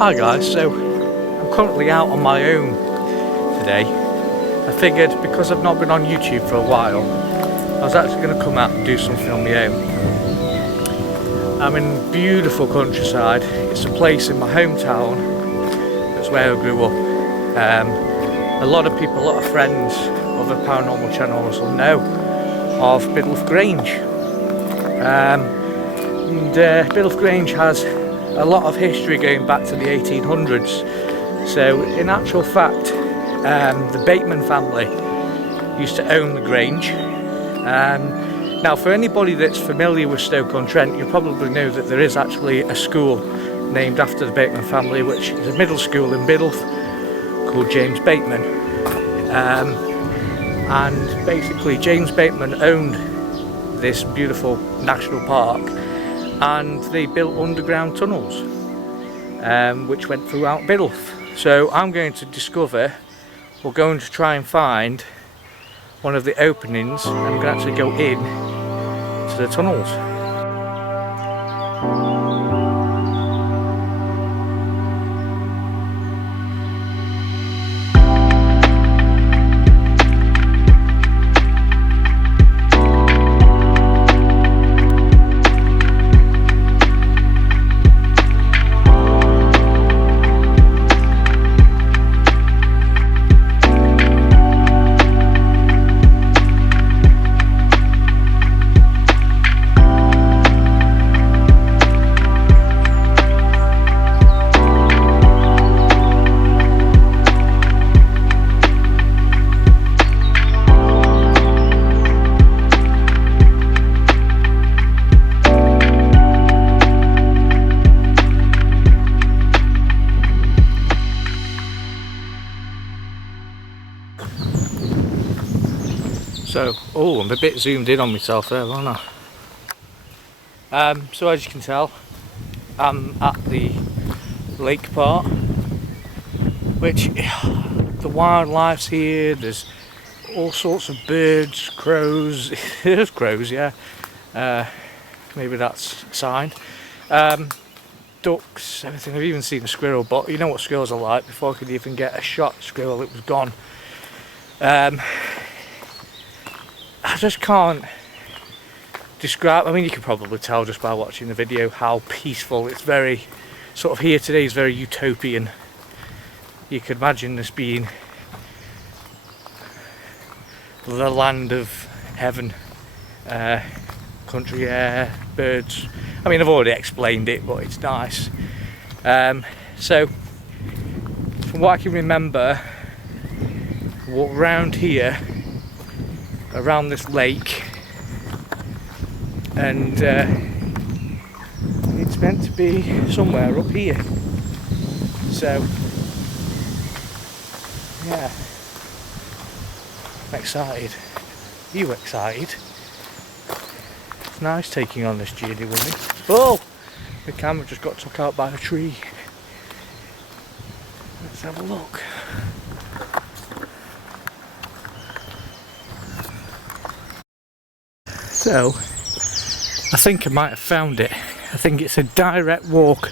Hi guys, so I'm currently out on my own today. I figured because I've not been on YouTube for a while, I was actually going to come out and do something on my own. I'm in beautiful countryside. It's a place in my hometown. That's where I grew up. A lot of people, a lot of friends of the paranormal channels will know of Biddulph Grange. Biddulph Grange has a lot of history going back to the 1800s. So in actual fact, the Batemen family used to own the Grange. Now for anybody that's familiar with Stoke-on-Trent, you probably know that there is actually a school named after the Batemen family, which is a middle school in Biddulph called James Batemen. And basically James Batemen owned this beautiful national park, and they built underground tunnels which went throughout Biddulph. So I'm going to discover, we're going to try and find one of the openings, and I'm going to actually go in to the tunnels. So, I'm a bit zoomed in on myself there, aren't I? So as you can tell, I'm at the lake part, which the wildlife's here. There's all sorts of birds, crows. There's crows, yeah. Maybe that's a sign. Ducks, everything. I've even seen a squirrel, but you know what squirrels are like. Before I could even get a shot at squirrel, it was gone. I just can't describe. I mean, you can probably tell just by watching the video how peaceful. It's very sort of here today is very utopian. You could imagine this being the land of heaven, country air, birds. I mean, I've already explained it, but it's nice. So from what I can remember, walk around here, around this lake, and it's meant to be somewhere up here. So yeah, I'm excited. Are you excited? It's nice taking on this journey with me. Oh, the camera just got took out by a tree. Let's have a look. So, I think I might have found it. I think it's a direct walk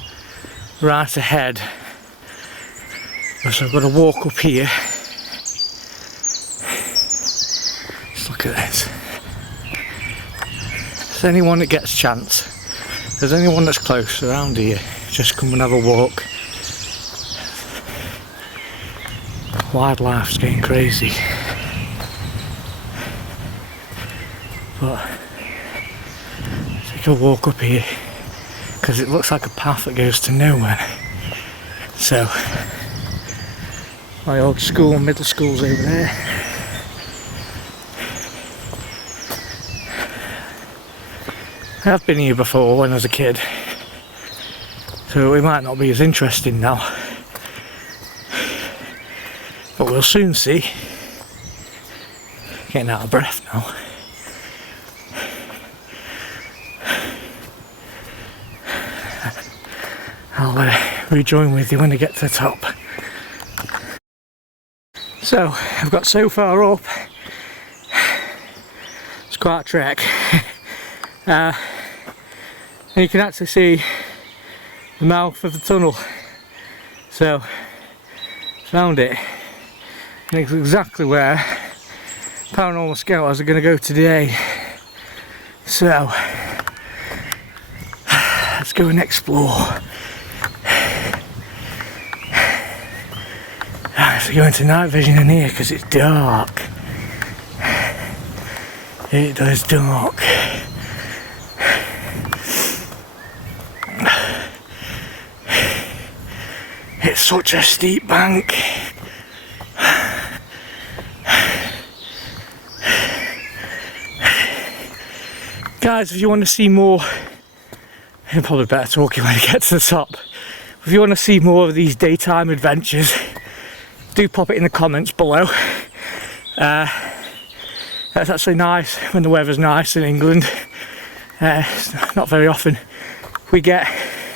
right ahead. So I've got to walk up here. Just look at this. If there's anyone that gets a chance, if there's anyone that's close around here, just come and have a walk. Wildlife's getting crazy. But take a walk up here, because it looks like a path that goes to nowhere. So my old school, middle school's over there. I've been here before when I was a kid, so it might not be as interesting now, but we'll soon see. Getting out of breath now. I'll rejoin with you when I get to the top. So I've got so far up. It's quite a trek. And you can actually see the mouth of the tunnel So found it, and it's exactly where Paranormal Skouters are going to go today. So let's go and explore. So go into night vision in here because it's dark. It does dark. It's such a steep bank. Guys, if you want to see more, I'm probably better talking when I get to the top. If you want to see more of these daytime adventures, do pop it in the comments below. That's actually nice when the weather's nice in England. It's not very often we get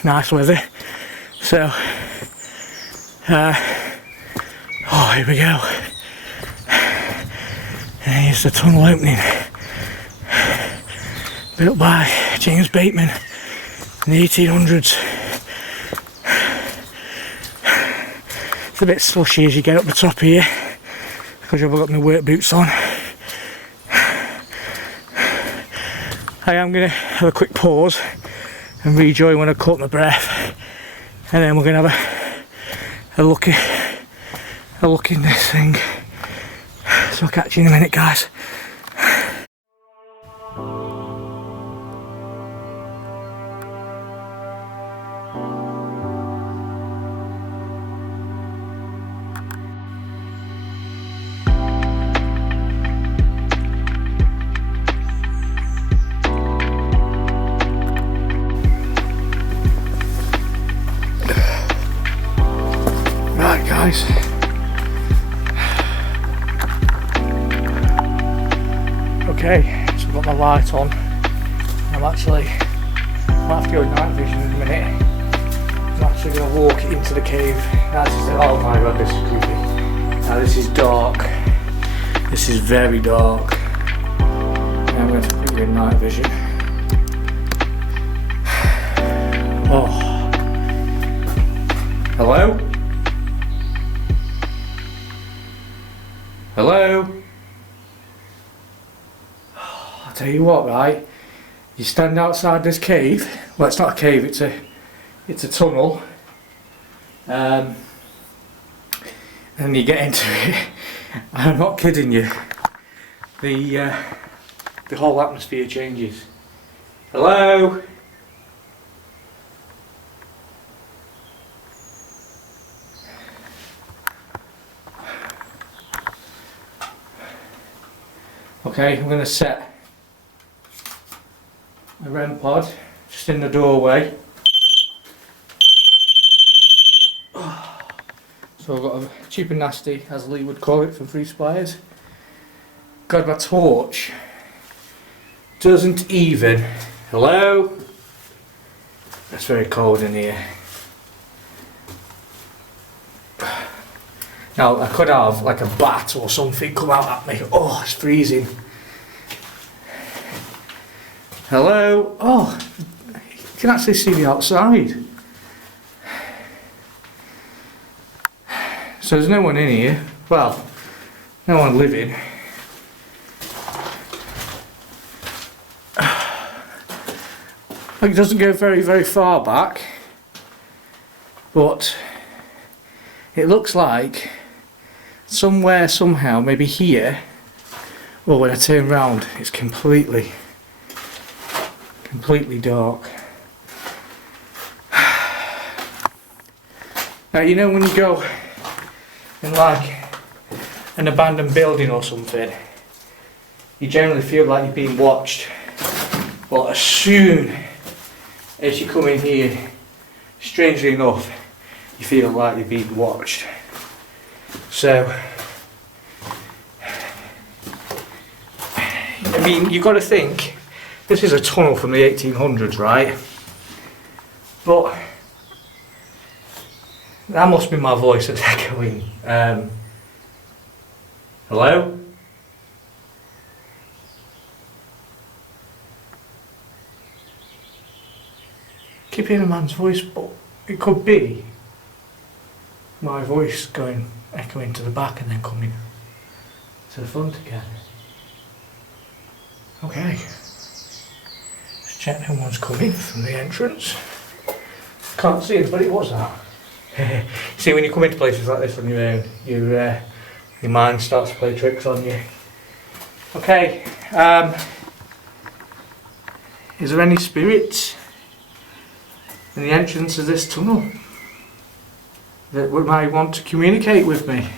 nice weather. So, oh, here we go. And here's the tunnel opening. Built by James Batemen in the 1800s. It's a bit slushy as you get up the top here because I've got my work boots on. I am going to have a quick pause and rejoin when I caught my breath, and then we're going to have a look in this thing. So I'll catch you in a minute, guys. Guys, okay, so I've got my light on. I'm actually, I have to go night vision in a minute. I'm actually going to walk into the cave. Oh my god, this is creepy. Now this is dark. This is very dark. Now I'm going to put you in night vision. Oh, hello? Hello? I'll tell you what, right? You stand outside this cave. Well, it's not a cave, it's a tunnel. And you get into it. I'm not kidding you. The whole atmosphere changes. Hello? Okay, I'm going to set my REM pod just in the doorway. So I've got a cheap and nasty, as Lee would call it, from Free Spires. Got my torch. Doesn't even. Hello? It's very cold in here. Now I could have like a bat or something come out at me. Oh, it's freezing. Hello? Oh, you can actually see the outside. So there's no one in here. Well, no one living. It doesn't go very far back, but it looks like somewhere, somehow, maybe here, or when I turn round, it's completely dark. Now, you know when you go in like an abandoned building or something, you generally feel like you're being watched. But as soon as you come in here, strangely enough, you feel like you're being watched. So, I mean, you've got to think, this is a tunnel from the 1800s, right? But that must be my voice that's echoing. Hello? Keep hearing a man's voice, but it could be my voice going, echoing to the back and then coming to the front again. Okay. Let's check no one's coming from the entrance. Can't see anybody, what's that? See, when you come into places like this on your own, your mind starts to play tricks on you. Okay, is there any spirits in the entrance of this tunnel that might want to communicate with me?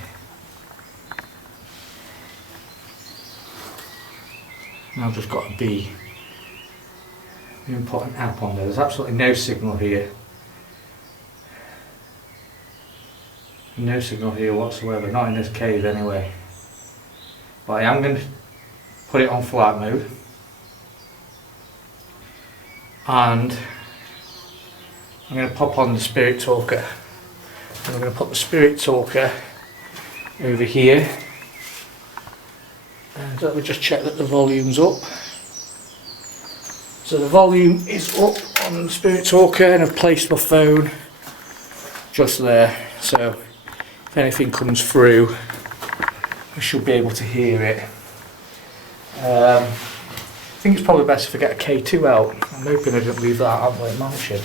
Now I've just got a B. I'm going to put an app on there. There's absolutely no signal here. No signal here whatsoever, not in this cave anyway. But I am going to put it on flight mode. And I'm going to pop on the spirit talker. And I'm going to put the spirit talker over here. And let me just check that the volume's up. So the volume is up on the spirit talker, and I've placed my phone just there. So if anything comes through, I should be able to hear it. I think it's probably best if I get a K2 out. I'm hoping I didn't leave that out at mansion.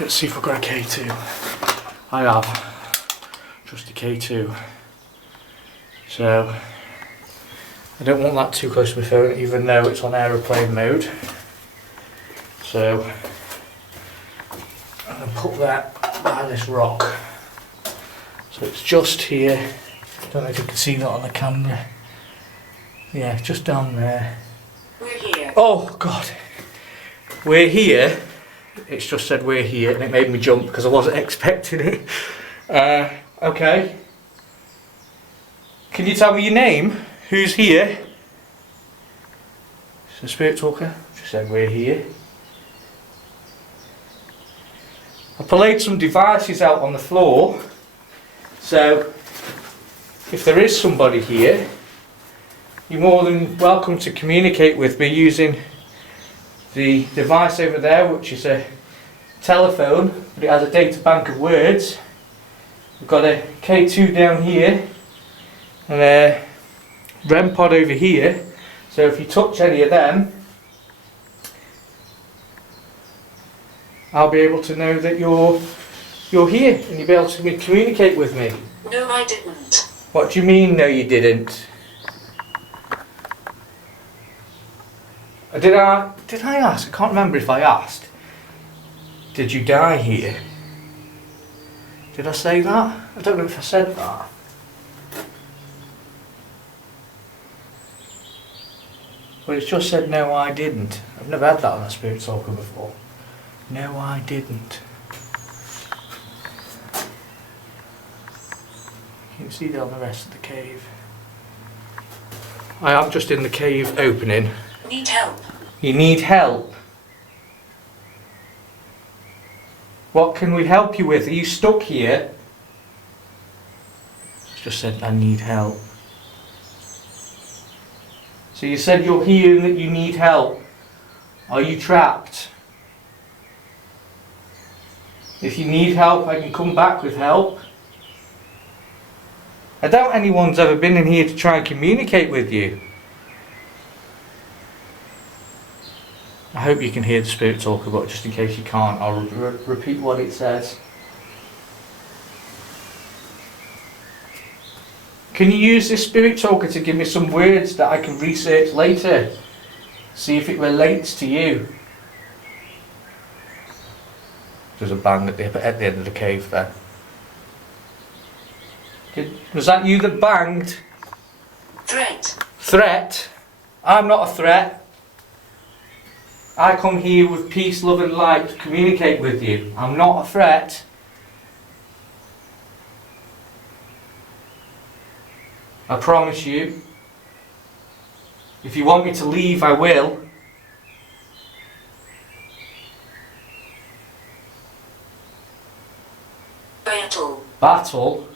Let's see if I've got a K2. I have. Just a K2. So I don't want that too close to my phone, even though it's on aeroplane mode. So I'm going to put that by this rock. So it's just here. Don't know if you can see that on the camera. Yeah, just down there. We're here. Oh God. We're here. It's just said we're here, and it made me jump because I wasn't expecting it. Okay. Can you tell me your name? Who's here? It's a spirit talker. Just said we're here. I played some devices out on the floor, so if there is somebody here, you're more than welcome to communicate with me using the device over there, which is a telephone, but it has a data bank of words. We've got a K2 down here and a REM pod over here, so if you touch any of them, I'll be able to know that you're here and you'll be able to communicate with me. No, I didn't. What do you mean, no you didn't? Did I ask? I can't remember if I asked. Did you die here? Did I say that? I don't know if I said that. But it's just said no I didn't. I've never had that on a spirit talker before. No I didn't. You can see down the rest of the cave. I am just in the cave opening. Need help. You need help? What can we help you with? Are you stuck here? It's just said I need help. So you said you're here and that you need help. Are you trapped? If you need help, I can come back with help. I doubt anyone's ever been in here to try and communicate with you. I hope you can hear the spirit talker, but just in case you can't, I'll repeat what it says. Can you use this spirit talker to give me some words that I can research later? See if it relates to you. There's a bang at the end of the cave there. Was that you that banged? Threat. Threat? I'm not a threat. I come here with peace, love and light to communicate with you. I'm not a threat. I promise you. If you want me to leave, I will. Battle. Battle?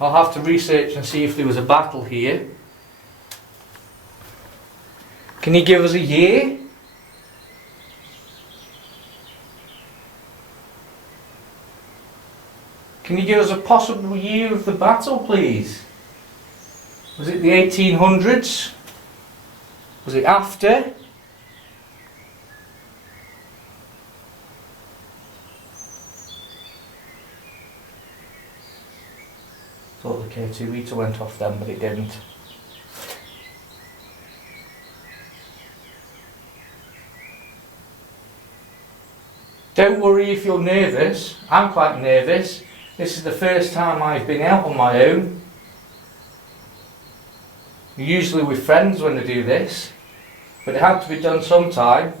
I'll have to research and see if there was a battle here. Can you give us a year? Can you give us a possible year of the battle, please? Was it the 1800s? Was it after? Thought the K2 meter went off then, but it didn't. Don't worry if you're nervous. I'm quite nervous. This is the first time I've been out on my own. Usually with friends when I do this, but it had to be done sometime.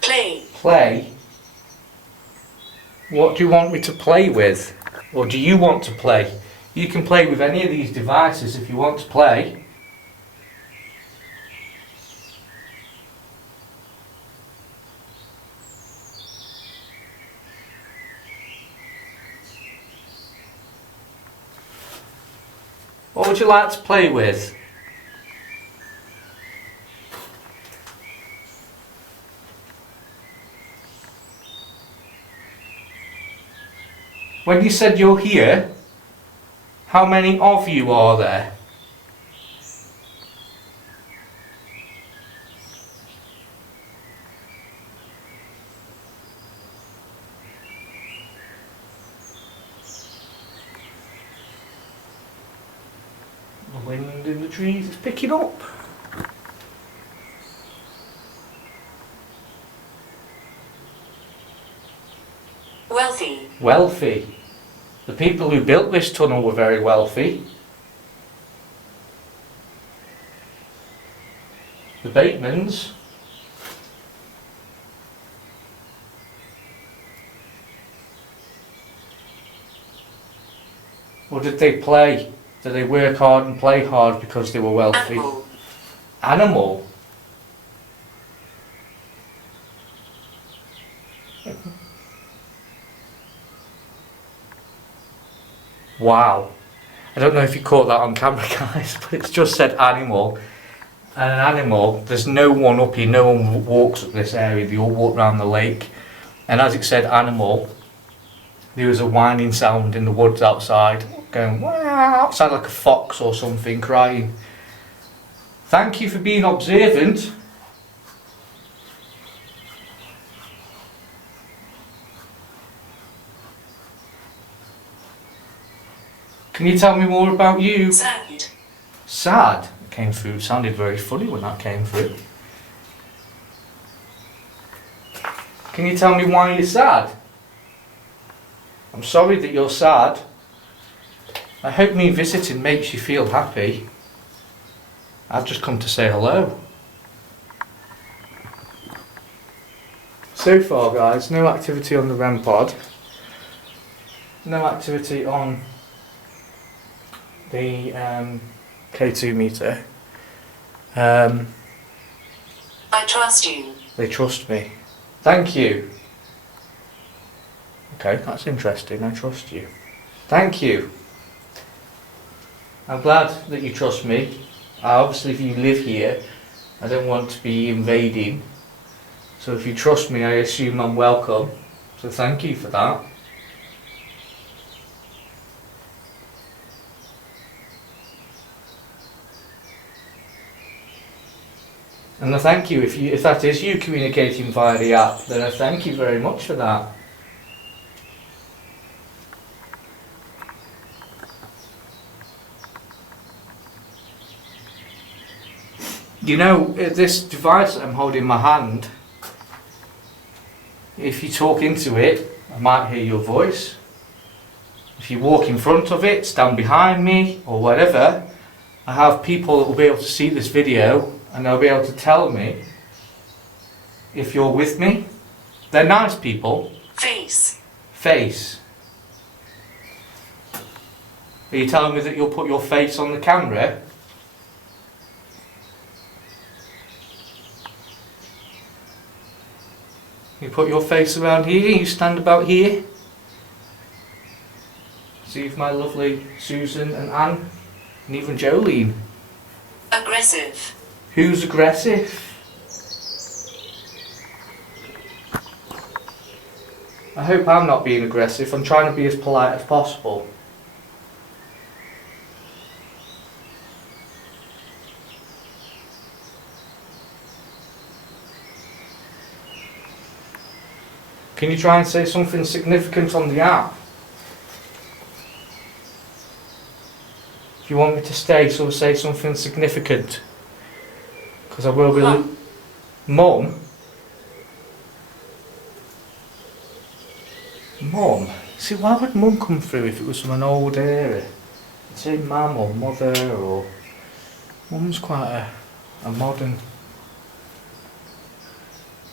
Play. Play? What do you want me to play with? Or do you want to play? You can play with any of these devices if you want to play. What would you like to play with? When you said you're here, how many of you are there? The wind in the trees is picking up. Wealthy. Wealthy. The people who built this tunnel were very wealthy. The Batemens. Or did they play? Did they work hard and play hard because they were wealthy? Animal. Animal. Wow. I don't know if you caught that on camera, guys, but it's just said animal. And an animal, there's no one up here, no one walks up this area, they all walk around the lake. And as it said animal, there was a whining sound in the woods outside, going wow, sounded like a fox or something crying. Thank you for being observant. Can you tell me more about you? Sad. Sad? It came through. It sounded very funny when that came through. Can you tell me why you're sad? I'm sorry that you're sad. I hope me visiting makes you feel happy. I've just come to say hello. So far, guys, no activity on the REM pod. No activity on the K2 meter. I trust you. They trust me. Thank you. Okay, that's interesting. I trust you. Thank you. I'm glad that you trust me. Obviously, if you live here, I don't want to be invading. So if you trust me, I assume I'm welcome. So thank you for that. And I thank you, if that is you communicating via the app, then I thank you very much for that. You know, this device that I'm holding in my hand, if you talk into it, I might hear your voice. If you walk in front of it, stand behind me, or whatever, I have people that will be able to see this video and they'll be able to tell me if you're with me. They're nice people. Face. Face. Are you telling me that you'll put your face on the camera? You put your face around here, you stand about here. See if my lovely Susan and Anne and even Jolene. Aggressive. aggressive. Who's aggressive? I hope I'm not being aggressive. I'm trying to be as polite as possible. Can you try and say something significant on the app? If you want me to stay, so say something significant. Because I will be... Mum? Mum? See, why would Mum come through if it was from an old area? I'd say Mum or Mother or... Mum's quite a modern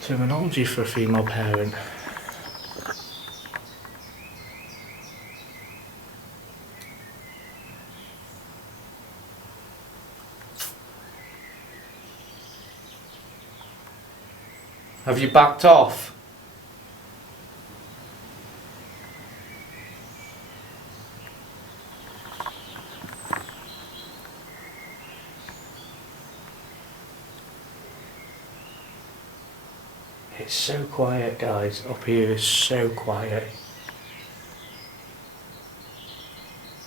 terminology for a female parent. Have you backed off? It's so quiet, guys. Up here is so quiet.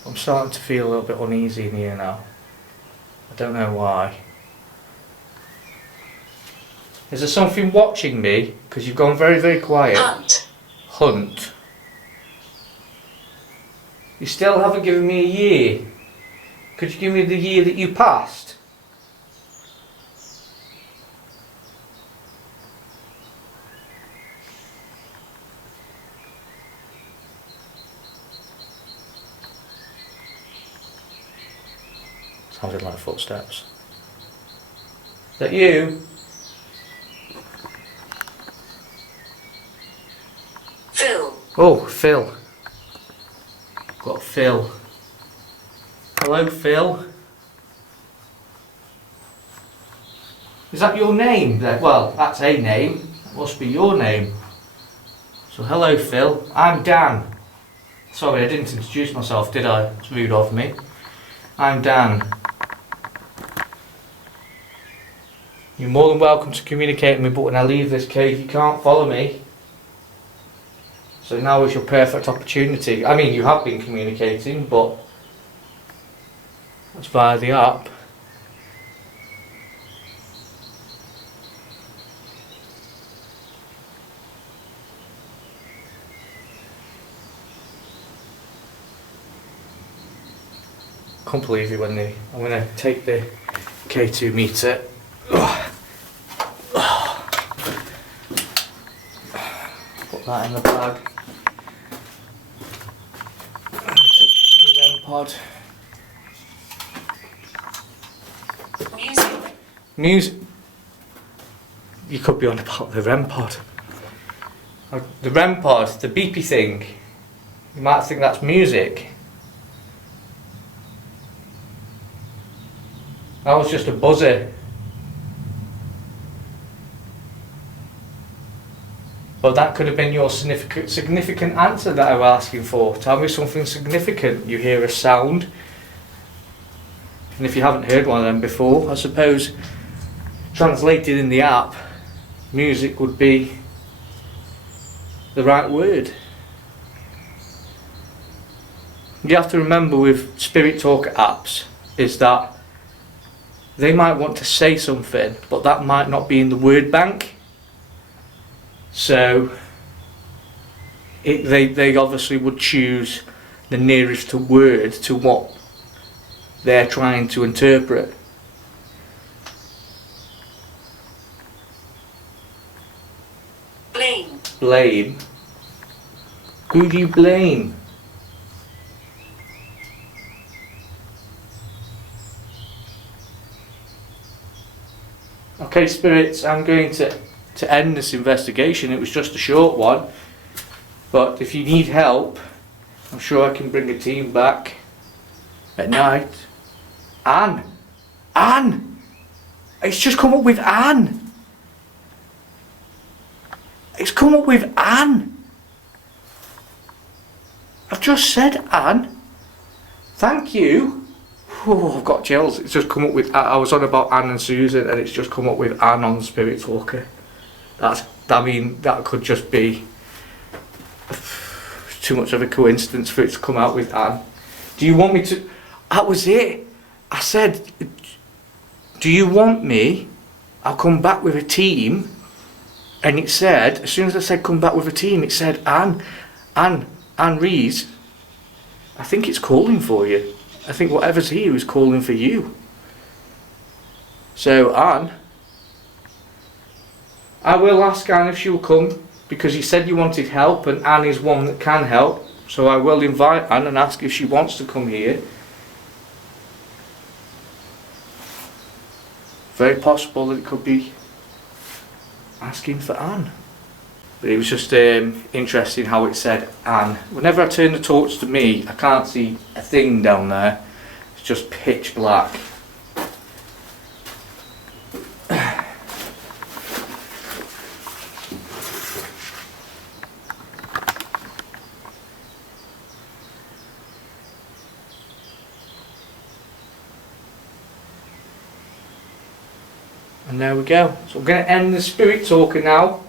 I'm starting to feel a little bit uneasy in here now. I don't know why. Is there something watching me? Because you've gone very, very quiet. Hunt. Hunt. You still haven't given me a year. Could you give me the year that you passed? Sounded like footsteps. Is that you? Phil. Oh, Phil. Got Phil. Hello, Phil. Is that your name? Well, that's a name. That must be your name. So, hello, Phil. I'm Dan. Sorry, I didn't introduce myself, did I? It's rude of me. I'm Dan. You're more than welcome to communicate with me, but when I leave this cave, you can't follow me. So now is your perfect opportunity. I mean, you have been communicating, but that's via the app. Can't believe it when I'm going to take the K2 meter. Put that in the bag. Take the REM pod. Music. You could be on about the REM pod. The REM pod, the beepy thing. You might think that's music. That was just a buzzer. But that could have been your significant answer that I was asking for. Tell me something significant. You hear a sound. And if you haven't heard one of them before, I suppose translated in the app, music would be the right word. You have to remember with Spirit Talk apps is that they might want to say something, but that might not be in the word bank. So they obviously would choose the nearest word to what they're trying to interpret. Blame. Blame? Who do you blame? Okay, spirits, I'm going to end this investigation. It was just a short one, but if you need help, I'm sure I can bring a team back at night. Anne! It's just come up with Anne! It's come up with Anne! I've just said Anne. Thank you. Oh, I've got chills. It's just come up with, I was on about Anne and Susan, and it's just come up with Anne on Spirit Talker. I mean, that could just be too much of a coincidence for it to come out with Anne. Do you want me to? That was it. I said, do you want me? I'll come back with a team. And it said, as soon as I said come back with a team, it said Anne Rees, I think it's calling for you. I think whatever's here is calling for you. So Anne, I will ask Anne if she will come, because you said you wanted help, and Anne is one that can help. So I will invite Anne and ask if she wants to come here. Very possible that it could be asking for Anne. But it was just interesting how it said Anne. Whenever I turn the torch to me, I can't see a thing down there. It's just pitch black. And there we go. So I'm going to end the Spirit Talker now.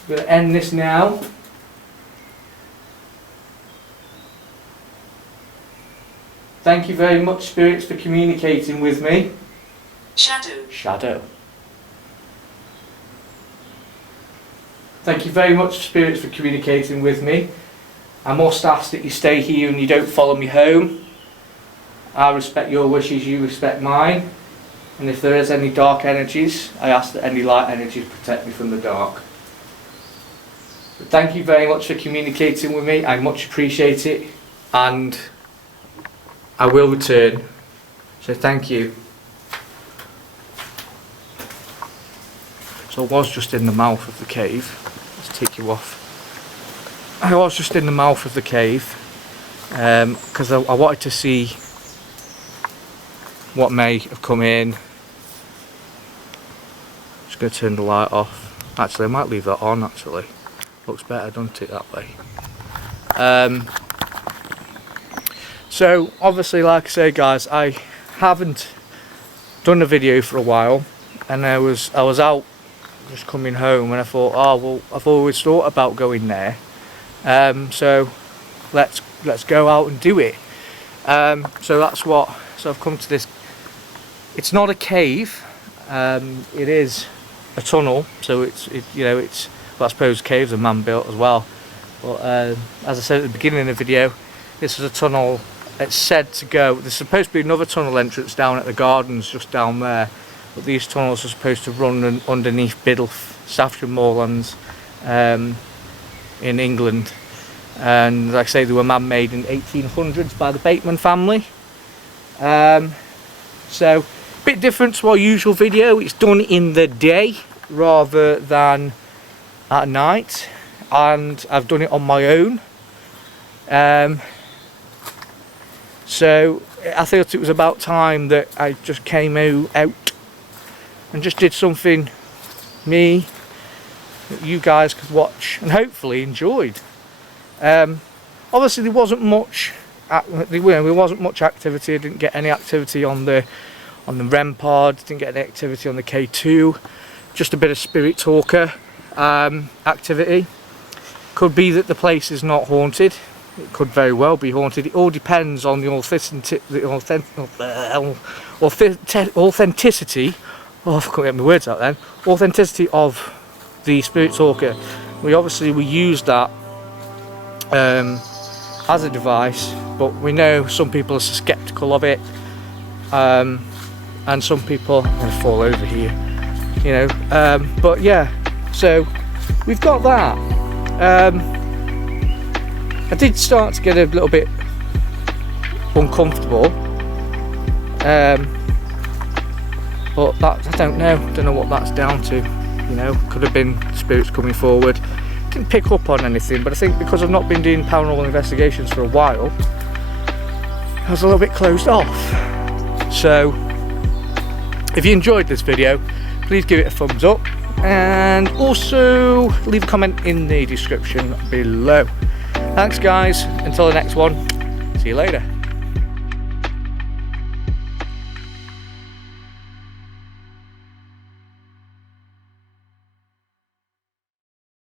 I'm going to end this now. Thank you very much, spirits, for communicating with me. Shadow. Thank you very much, spirits, for communicating with me. I must ask that you stay here and you don't follow me home. I respect your wishes, you respect mine. And if there is any dark energies, I ask that any light energies protect me from the dark. But thank you very much for communicating with me. I much appreciate it. And I will return. So thank you. So I was just in the mouth of the cave. Let's take you off. I was just in the mouth of the cave because I wanted to see what may have come in. Just going to turn the light off. Actually, I might leave that on. Actually, looks better, doesn't it, that way? So obviously, like I say, guys, I haven't done a video for a while, and I was out just coming home, and I thought, oh well, I've always thought about going there. So let's go out and do it. So that's what. So I've come to this. It's not a cave. It is a tunnel. So it's well, I suppose caves are man built as well. But as I said at the beginning of the video, this is a tunnel. It's said to go. There's supposed to be another tunnel entrance down at the gardens, just down there. But these tunnels are supposed to run underneath Biddulph, Staffordshire moorlands, in England. And like I say, they were man-made in 1800s by the Batemen family. So a bit different to our usual video. It's done in the day rather than at night, and I've done it on my own. So I thought it was about time that I just came out and just did something me that you guys could watch and hopefully enjoyed. Obviously there wasn't much activity. I didn't get any activity on the REM pod, didn't get any activity on the K2, just a bit of Spirit Talker activity. Could be that the place is not haunted. It could very well be haunted. It all depends on the authenticity. Oh, I can't get my words out then. Authenticity of the Spirit Talker. We use that as a device, but we know some people are skeptical of it, and some people are going to fall over here, but yeah, so we've got that. I did start to get a little bit uncomfortable, but that I don't know what that's down to. Could have been spirits coming forward. Didn't pick up on anything, but I think because I've not been doing paranormal investigations for a while, I was a little bit closed off. So if you enjoyed this video, please give it a thumbs up, and also leave a comment in the description below. Thanks guys, until the next one, see you later.